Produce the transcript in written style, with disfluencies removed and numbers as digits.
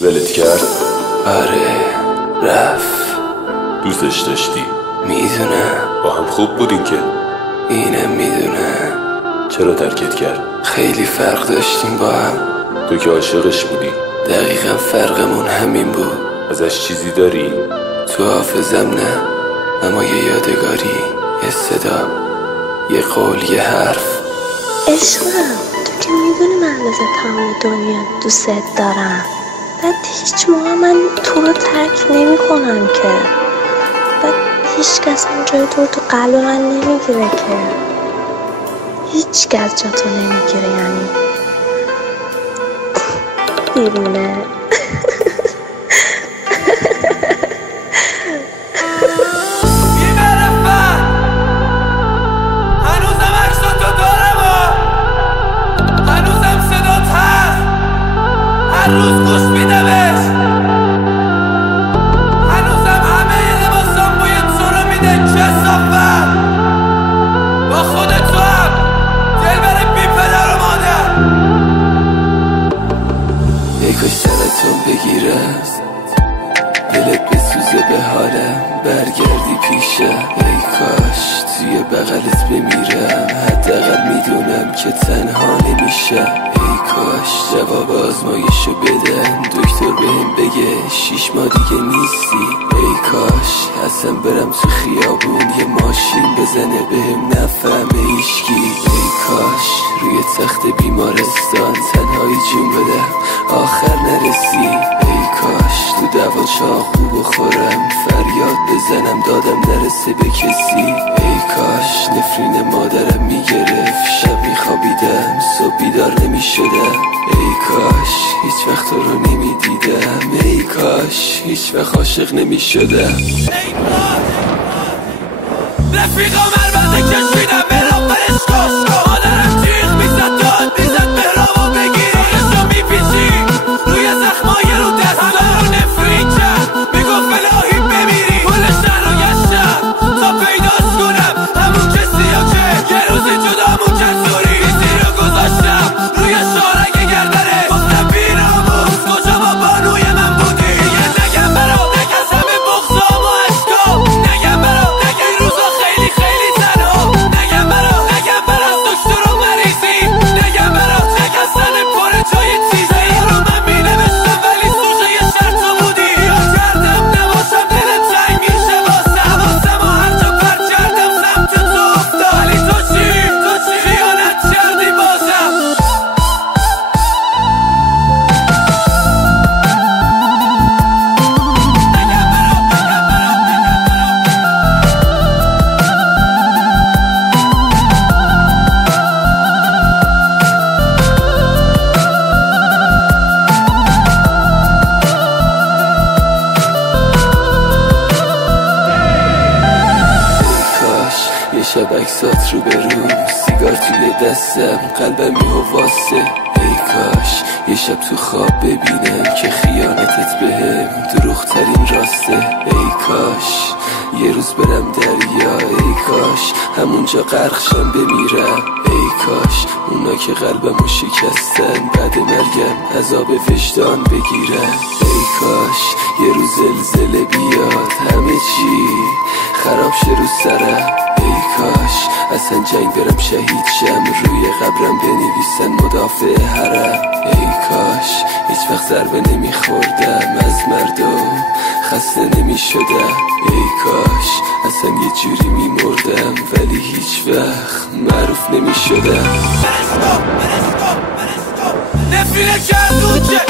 ولت کرد؟ آره رفت. دوستش داشتی؟ میدونم. با هم خوب بودین که؟ اینم میدونم. چرا ترکت کرد؟ خیلی فرق داشتیم با هم. تو که عاشقش بودی. دقیقا فرقمون همین بود. ازش چیزی داری؟ تو حافظم نه، اما یه یادگاری، یه صدا، یه قول، یه حرف. عشقم تو که میدونی من از تمام دنیا دوست دارم. بعد هیچ موقع من تو رو ترک نمی کنم که. بعد هیچ کس هم جای تو قلب من نمیگیره که. هیچ کس جا تو نمیگیره، یعنی دیوونه. هر روز گوش میدمش، هنوزم همه لباسام بوی تو رو میده. کثافت با خود تو هم دلبر بی پدر و مادر. ای کاش سرتون بگیره، دلت بسوزه به حالم، برگردی پیشم. ای کاش توی بغلت بمیرم، حداقل میدونم که تنها نمیشم. ای کاش جواب آزمایشو بدن، دکتر بهم بگه 6 ماه دیگه نیستی. ای کاش اصلا برم تو خیابون یه ماشین بزنه بهم نفهمه هیچکی. ای کاش روی تخت بیمارستان تنهایی جون بدم آخر نرسی. ای کاش تو دوا چاقو بخورم، فریاد بزنم دادم نرسه به کسی. ای کاش نفرین مادرم میگرفت، شب میخوابیدم صبح بیدار نمیشدم. ای کاش هیچ وقت رو نمیدیدم، ای کاش هیچ وقت عاشق نمیشدم. رفیقا مربنده کشیدم برام برش کاش. مادرم جیغ میزد داد میزد برامو بگیر. سالشو میپیچی روی زخمای رو دستا رو نفرین کرد، میگفت الهی بمیری. کل شهر رو گشتم تا پیداش کنم همون کسی ها که یه روزی جدامون کرد. زوری بیزی رو گذاشتم روی شارنگ گردنه، گفتم بیراموز کجا با بانوی من بودی. دیگه نگم برا نگم همه بغضام و عشقام، نگم برا نگم روزا خیلی خیلی تنها، نگم برا نگم برا دکتر و مریضی، نگم برا نگم سن پر جای چیزی رو من مینوشتم ولی سوژه یه شرط تو بودی. یا کردم نباشم دلت تنگ میشه واسم، حواسم و هر جا پرت کردم سمت تو افتاد. ولی تو چی خیانت کردی بازم. یه شب عکسات رو برو، سیگار توی دستم، قلبم می‌هواسه. ای کاش یه شب تو خواب ببینم که خیانتت بهم دروغ ترین راسته. ای کاش یه روز برم دریا، ای کاش همونجا غرقشم بمیرم. ای کاش اونا که قلبمو شکستن بعد مرگم عذاب وجدان بگیرن. ای کاش یه روز زلزله بیاد همه چی خراب شه رو سرم. ای کاش اصلا جنگ برم شهید شم، روی قبرم بنویسن مدافع حرم. ای کاش هیچ وقت ضربه نمیخوردم از مردم، خسته نمیشدم. ای کاش اصلا یه جوری میمردم ولی هیچ وقت معروف نمیشدم. نفیره کردون که